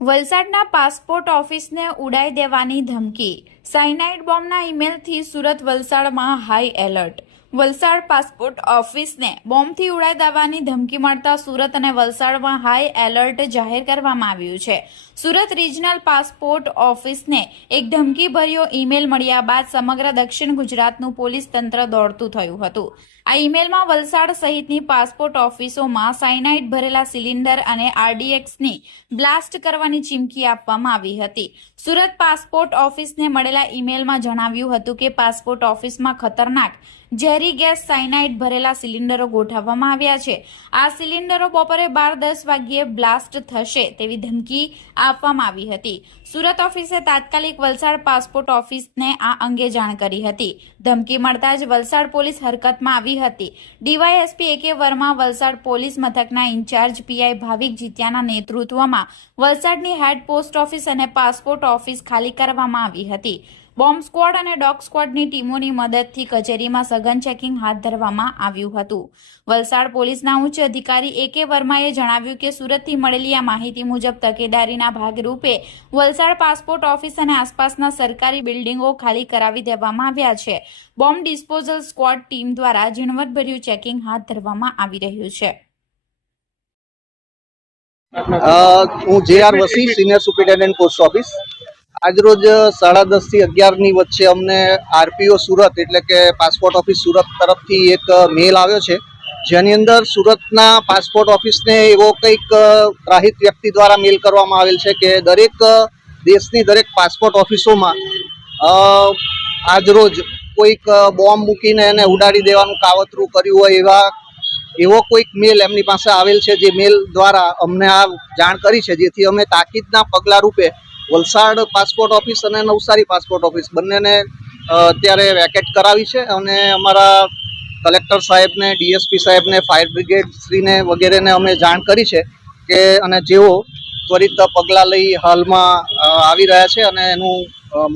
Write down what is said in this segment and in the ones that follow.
વલસાડના પાસપોર્ટ ઓફિસને ઉડાઈ દેવાની ધમકી. સાયનાઇડ બોમ્બના ઈમેલથી સુરત વલસાડમાં હાઈ એલર્ટ. વલસાડ પાસપોર્ટ ઓફિસને બોમ્બથી ઉડાઈ દેવાની ધમકી મળતા સુરત અને વલસાડમાં હાઈ એલર્ટ જાહેર કરવામાં આવ્યું છે. સુરત રિજનલ પાસપોર્ટ ઓફિસને એક ધમકીભર્યો ઈમેલ મળ્યા બાદ સમગ્ર દક્ષિણ ગુજરાતનું પોલીસ તંત્ર દોડતું થયું હતું. આ ઈમેલમાં વલસાડ સહિતની પાસપોર્ટ ઓફિસોમાં સાયનાઇડ ભરેલા સિલિન્ડર અને આરડીએક્સની બ્લાસ્ટ કરવાની ચીમકી આપવામાં આવી હતી. સુરત પાસપોર્ટ ઓફિસને મળેલા ઈમેલમાં જણાવ્યું હતું કે પાસપોર્ટ ઓફિસમાં ખતરનાક ઝેરી ગેસ સાયનાઇડ ભરેલા સિલિન્ડરો ગોઠવવામાં આવ્યા છે. આ સિલિન્ડરો બપોરે 12:10 વાગ્યે બ્લાસ્ટ થશે તેવી ધમકી આપવામાં આવી હતી. સુરત ઓફિસે તાત્કાલિક વલસાડ પાસપોર્ટ ઓફિસને આ અંગે જાણ કરી હતી. ધમકી મળતા જ વલસાડ પોલીસ હરકતમાં આવી હતી. DYSP AK Varma, Valsad police મથકના ઇન્ચાર્જ PI ભાવિક જીત્યાના નેતૃત્વમાં વલસાડની હેડ પોસ્ટ ઓફિસ અને પાસપોર્ટ ઓફિસ ખાલી કરવામાં આવી હતી. બોમ્બ સ્ક્વોડ અને ડોગ સ્ક્વોડની ટીમોની મદદથી કચેરીમાં સઘન ચેકિંગ હાથ ધરવામાં આવ્યું હતું. વલસાડ પોલીસના ઉચ્ચ અધિકારી AK વર્માએ જણાવ્યું કે સુરતથી મળેલી આ માહિતી મુજબ તકેદારીના ભાગરૂપે વલસાડ પાસપોર્ટ ઓફિસ અને આસપાસના સરકારી બિલ્ડિંગો ખાલી કરાવી દેવામાં આવ્યા છે. બોમ્બ ડિસ્પોઝલ સ્ક્વોડ ટીમ દ્વારા ઝીણવટભર્યું ચેકિંગ હાથ ધરવામાં આવી રહ્યું છે. હું JR વસી, સિનિયર સુપ્રિન્ટેન્ડન્ટ પોસ્ટ ઓફિસ. આજરોજ 10:30 થી 11 ની વચ્ચે અમને RPO સુરત એટલે કે પાસપોર્ટ ઓફિસ સુરત તરફથી એક મેલ આવ્યો છે, જેની અંદર સુરતના પાસપોર્ટ ઓફિસને એવો કંઈક ત્રાહિત વ્યક્તિ દ્વારા મેલ કરવામાં આવેલ છે કે દરેક દેશની દરેક પાસપોર્ટ ઓફિસોમાં આજરોજ કોઈક બોમ્બ મૂકીને એને ઉડાડી દેવાનું કાવતરું કર્યું હોય એવો કોઈક મેલ એમની પાસે આવેલ છે. જે મેલ દ્વારા અમને આ જાણ કરી છે, જેથી અમે તાકીદના પગલા રૂપે વલસાડ પાસપોર્ટ ઓફિસ અને નવસારી પાસપોર્ટ ઓફિસ બંનેને અત્યારે વેકેટ કરાવી છે અને અમારા કલેક્ટર સાહેબને, DSP સાહેબને, ફાયર બ્રિગેડ શ્રીને વગેરેને અમે જાણ કરી છે કે અને જેઓ ત્વરિત પગલાં લઈ હાલમાં આવી રહ્યા છે અને એનું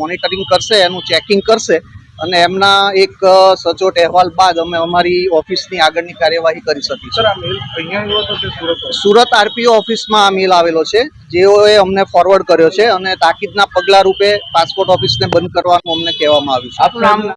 મોનિટરિંગ કરશે, એનું ચેકિંગ કરશે અને એમના એક સચોટ અહેવાલ બાદ અમે અમારી ઓફિસની આગળની કાર્યવાહી કરી શકીશું. સુરત RPO ઓફિસમાં આ મેલ આવેલો છે, જેઓએ અમને ફોરવર્ડ કર્યો છે અને તાકીદના પગલા રૂપે પાસપોર્ટ ઓફિસને બંધ કરવાનું અમને કહેવામાં આવ્યું છે.